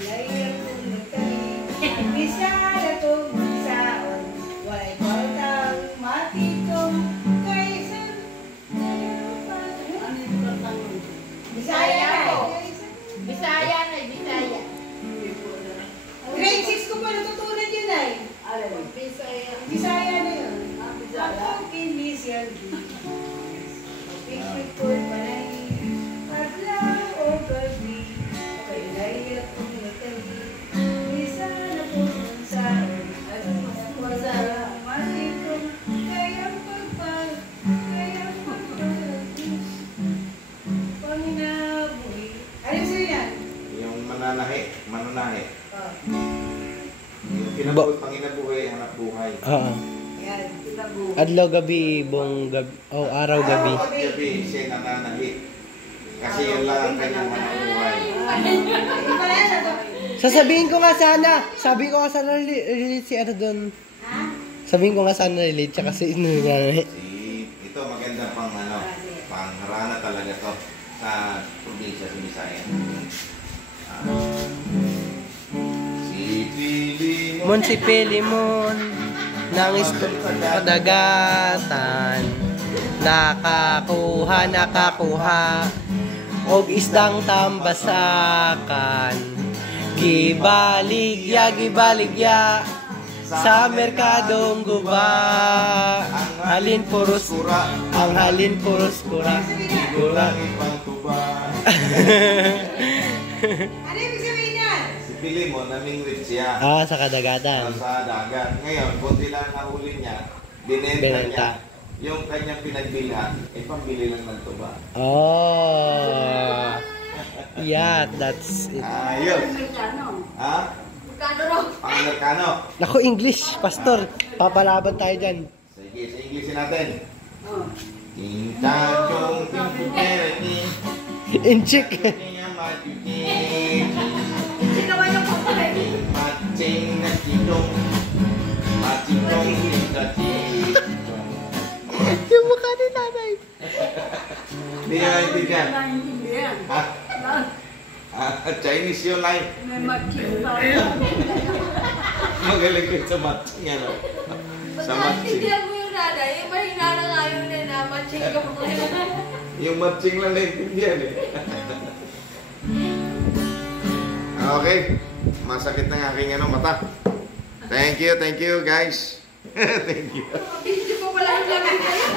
Layang kong nagtabi, bisaya kong saon, walay pautang matitong kaysan. Bisaya ko. Bisaya na, Bisaya. Grade 6 ko pa natutunan yun ay. Bisaya. Bisaya na yun. Bisaya. Ako kinisyan. Picture ko panay. Paglaw o gabi. Kay layang kong nagtabi, bisaya kong saon, walay matitong kayang pagpag, kayang pagpag. Panginabuhi. Ano yung sa'yo yan? Yung mananahi. Oh. Yung panginabuhay, hanap buhay. Oo. Yan, tinabuhi. Adlaw gabi, ibong gabi, araw gabi. At gabi, siya nananahi. Kasi yun lang ang kanyang hanap buhay. Hindi pala yan, ano? Sasabihin ko nga sana relate si ano doon. Ha? Sabihin ko nga sana relate siya kasi nangyari. Ito maganda pang pangharana talaga to sa probinsya sa Bisaya. Si Pilimon ng kadagatan, nakakuha og isdang tambasakan, gibaligya sa merkadong guba, ang halin puros kura, Kulang ipang tuba. Ano yung sabihin yan? Si Pilimon, namingwit siya. sa kadagatan. Sa dagat. Ngayon, kunti lang nahuli niya, binenta niya. Binenta. Yung kanyang pinagbilhan, pambili lang ng tuba. Oh. Yeah, that's it. Ayun. Ha? Magkano raw? Pang-Amerikano. Naku, English, pastor. Papalaban tayo dyan. Sige, sa Inglesin natin. Oh. Tinta chong pintuperni. Inchik. Kaya matutin. Hindi naman yung kapatid. Mating na kitong. Matitong tintatin. Yung mukha ni nanay. Hindi nyo naintindihan. Naintindihan. Ha? Chinese yun lang. May matching pa. Magaling kayo sa matching, ano? Sa matching. Naintindihan mo yung nanay. Yung mahina na nga yun na matching ka mo. Yung matching lang naintindihan eh. Okay. Masakit ng aking mata. Thank you guys. Thank you. Hindi ko pala yung lamin kayo.